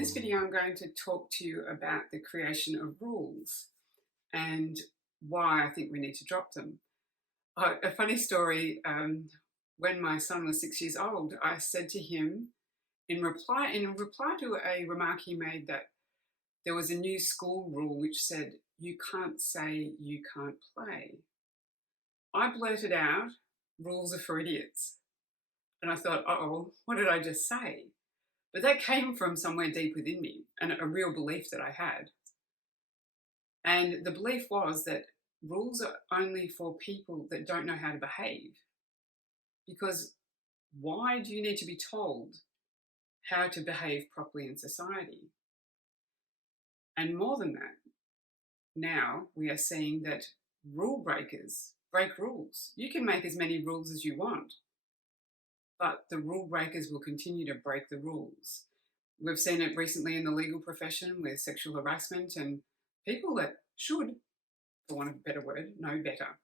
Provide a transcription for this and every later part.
this video, I'm going to talk to you about the creation of rules and why I think we need to drop them. A funny story, when my son was 6 years old, I said to him in reply to a remark he made that there was a new school rule which said, "You can't say you can't play." I blurted out, "Rules are for idiots." And I thought, uh-oh, what did I just say? But that came from somewhere deep within me, and a real belief that I had. And the belief was that rules are only for people that don't know how to behave. Because why do you need to be told how to behave properly in society? And more than that, now we are seeing that rule breakers break rules. You can make as many rules as you want, but the rule breakers will continue to break the rules. We've seen it recently in the legal profession with sexual harassment and people that should, for want of a better word, know better.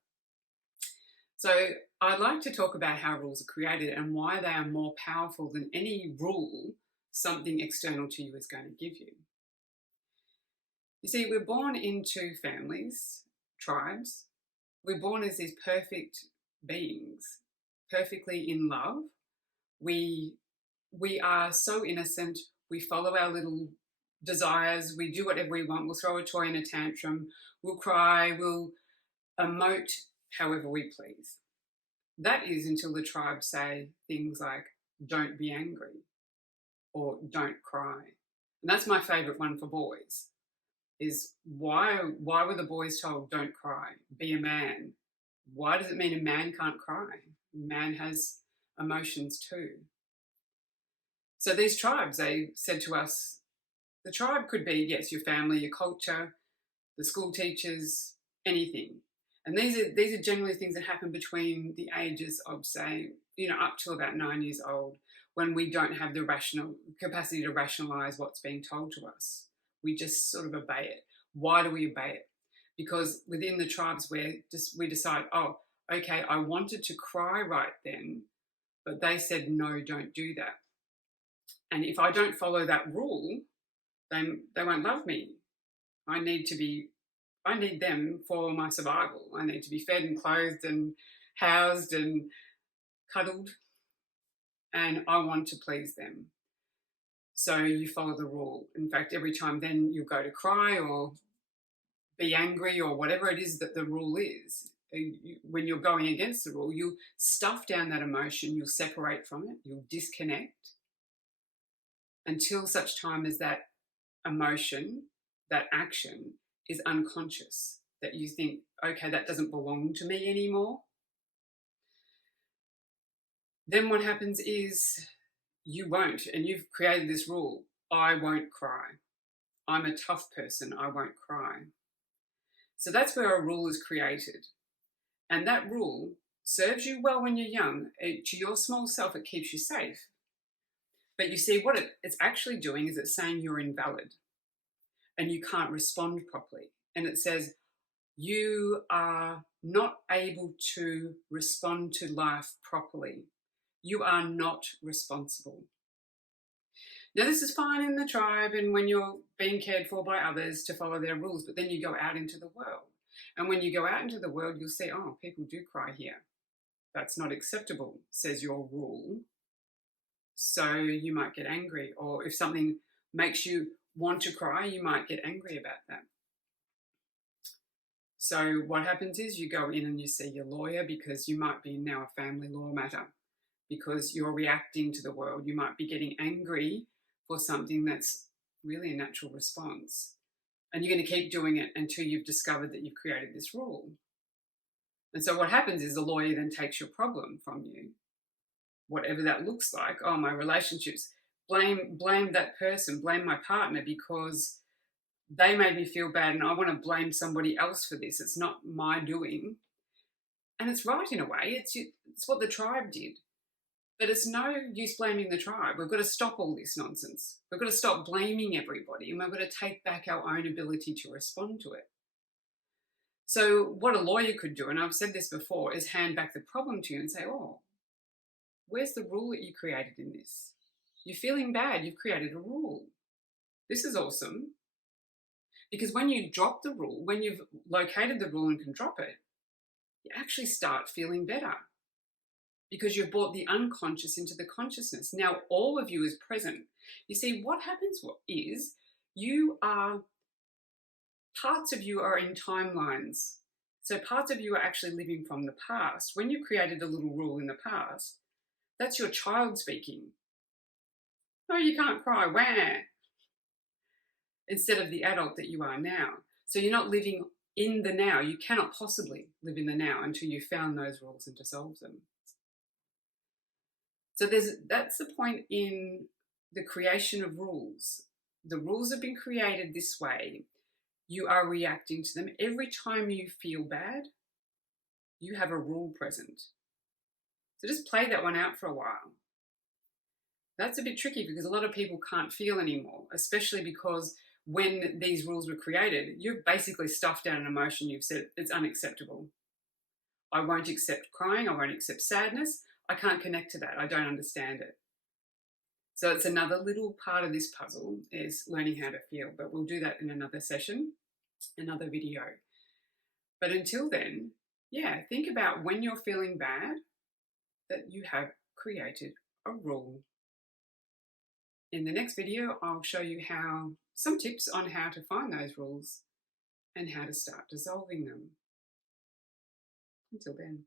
So I'd like to talk about how rules are created and why they are more powerful than any rule something external to you is going to give you. You see, we're born into families, tribes. We're born as these perfect beings, perfectly in love. We are so innocent. We follow our little desires. We do whatever we want. We'll throw a toy in a tantrum. We'll cry. We'll emote however we please. That is until the tribe say things like, "Don't be angry," or "Don't cry." And that's my favourite one for boys, is why were the boys told, "Don't cry, be a man"? Why does it mean a man can't cry? A man has emotions too. So these tribes, they said to us, the tribe could be, yes, your family, your culture, the school teachers, anything. And these are generally things that happen between the ages of, say, up to about 9 years old, when we don't have the rational capacity to rationalize what's being told to us. We just sort of obey it. Why do we obey it? Because within the tribes we decide, oh, okay, I wanted to cry right then, but they said, no, don't do that. And if I don't follow that rule, then they won't love me. I need them for my survival. I need to be fed and clothed and housed and cuddled, and I want to please them. So you follow the rule. In fact, every time then you'll go to cry or be angry or whatever it is that the rule is. When you're going against the rule, you'll stuff down that emotion, you'll separate from it, you'll disconnect until such time as that emotion, that action is unconscious, that you think, okay, that doesn't belong to me anymore. Then what happens is you won't, and you've created this rule, I won't cry. I'm a tough person, I won't cry. So that's where a rule is created. And that rule serves you well when you're young. To your small self, it keeps you safe. But you see, what it's actually doing is it's saying you're invalid and you can't respond properly. And it says you are not able to respond to life properly. You are not responsible. Now, this is fine in the tribe and when you're being cared for by others to follow their rules, but then you go out into the world. And when you go out into the world, you'll see, oh, people do cry here. That's not acceptable, says your rule. So you might get angry, or if something makes you want to cry, you might get angry about that. So what happens is you go in and you see your lawyer because you might be now a family law matter because you're reacting to the world. You might be getting angry for something that's really a natural response. And you're going to keep doing it until you've discovered that you've created this rule. And so what happens is the lawyer then takes your problem from you, whatever that looks like. Oh, my relationships, blame that person, blame my partner because they made me feel bad and I want to blame somebody else for this. It's not my doing. And it's right in a way. It's what the tribe did. But it's no use blaming the tribe. We've got to stop all this nonsense. We've got to stop blaming everybody and we've got to take back our own ability to respond to it. So what a lawyer could do, and I've said this before, is hand back the problem to you and say, oh, where's the rule that you created in this? You're feeling bad, you've created a rule. This is awesome because when you drop the rule, when you've located the rule and can drop it, you actually start feeling better because you've brought the unconscious into the consciousness. Now all of you is present. You see, what happens is parts of you are in timelines. So parts of you are actually living from the past. When you created a little rule in the past, that's your child speaking. No, you can't cry, wah, instead of the adult that you are now. So you're not living in the now. You cannot possibly live in the now until you've found those rules and dissolved them. So that's the point in the creation of rules. The rules have been created this way. You are reacting to them. Every time you feel bad, you have a rule present. So just play that one out for a while. That's a bit tricky because a lot of people can't feel anymore, especially because when these rules were created, you've basically stuffed down an emotion. You've said it's unacceptable. I won't accept crying. I won't accept sadness. I can't connect to that. I don't understand it. So it's another little part of this puzzle is learning how to feel, but we'll do that in another session, another video. But until then, yeah, think about when you're feeling bad that you have created a rule. In the next video, I'll show you some tips on how to find those rules and how to start dissolving them. Until then.